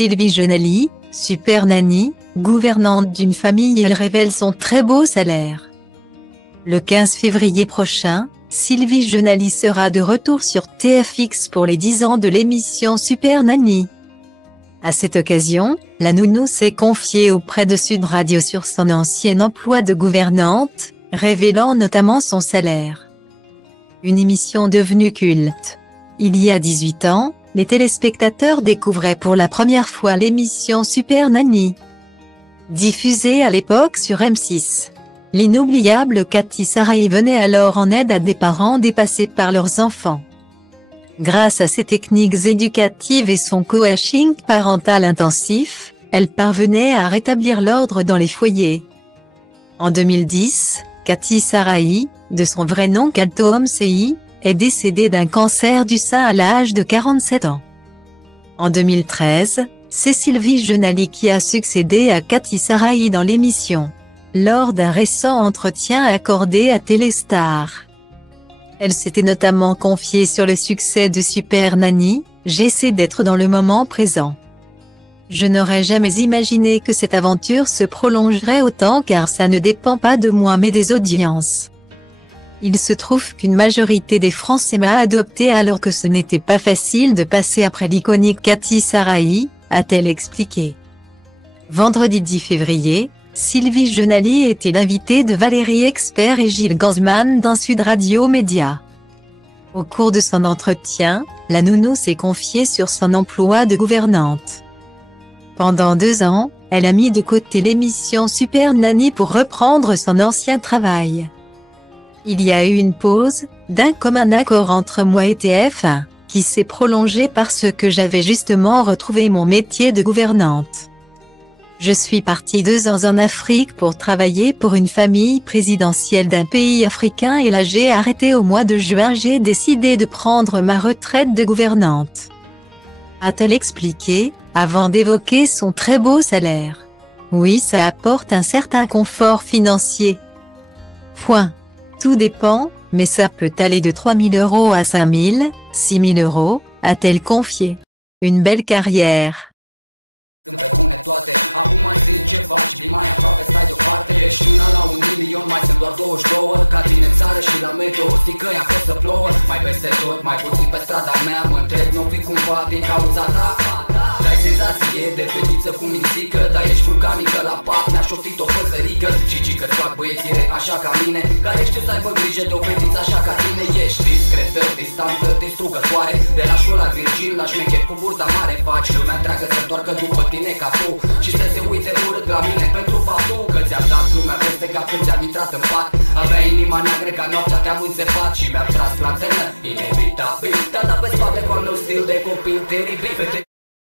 Sylvie Jonali, super nanny, gouvernante d'une famille, elle révèle son très beau salaire. Le 15 février prochain, Sylvie Jonali sera de retour sur TFX pour les 10 ans de l'émission Super Nanny. À cette occasion, la nounou s'est confiée auprès de Sud Radio sur son ancien emploi de gouvernante, révélant notamment son salaire. Une émission devenue culte. Il y a 18 ans, les téléspectateurs découvraient pour la première fois l'émission Super Nanny. Diffusée à l'époque sur M6. L'inoubliable Cathy Sarahi venait alors en aide à des parents dépassés par leurs enfants. Grâce à ses techniques éducatives et son coaching parental intensif, elle parvenait à rétablir l'ordre dans les foyers. En 2010, Cathy Sarahi, de son vrai nom Kaltoum Sei, est décédée d'un cancer du sein à l'âge de 47 ans. En 2013, c'est Sylvie Jonali qui a succédé à Cathy Sarahi dans l'émission, lors d'un récent entretien accordé à Téléstar. Elle s'était notamment confiée sur le succès de Super Nanny, « J'essaie d'être dans le moment présent. Je n'aurais jamais imaginé que cette aventure se prolongerait autant car ça ne dépend pas de moi mais des audiences. Il se trouve qu'une majorité des Français m'a adopté alors que ce n'était pas facile de passer après l'iconique Cathy Sarahi », a-t-elle expliqué. Vendredi 10 février, Sylvie Jonali était l'invitée de Valérie Expert et Gilles Gansman dans Sud Radio Média. Au cours de son entretien, la nounou s'est confiée sur son emploi de gouvernante. Pendant 2 ans, elle a mis de côté l'émission Super Nanny pour reprendre son ancien travail. Il y a eu une pause, d'un commun accord entre moi et TF1, qui s'est prolongée parce que j'avais justement retrouvé mon métier de gouvernante. Je suis partie 2 ans en Afrique pour travailler pour une famille présidentielle d'un pays africain et là j'ai arrêté au mois de juin, j'ai décidé de prendre ma retraite de gouvernante. A-t-elle expliqué, avant d'évoquer son très beau salaire. Oui, ça apporte un certain confort financier. Point. Tout dépend, mais ça peut aller de 3 000 € à 5 000, 6 000 €, a-t-elle confié. Une belle carrière. Sunt pe bune toate, acum mai zi ce faci, vii mai aproape, stai deoparte. Ești una la 1 milion, mai sunt doar 22. Ca tine în țară și la meteo, știi că e acolo să plouă. Mai peste tot, mai puțin pe strada mea. Mă întreb, nu fi cumva din cauza ta? Dai senzație de fetiță cu mințică, dar ești vulcanică la pat, mi-a șoptit o păsărică. Și că-ți fac băiețire așa ca mine, care știu să aibă grijă de o fetiță așa ca tine. Ești discretă, distantă, distrugătoare. De la șola virgin, la șmecher cu burta mare. Faci lumea întreagă să întoarcă după tine ca tu și să se uite urât la mine pentru faptul că ți-am dat lumea peste cap când ți-am intrat în pat. Avea inima neagră ca noaptea, te-am înțepat și mi-am tras lanternă inevitabil. Te-am dat pe spate cu al meu stil de copil teribil.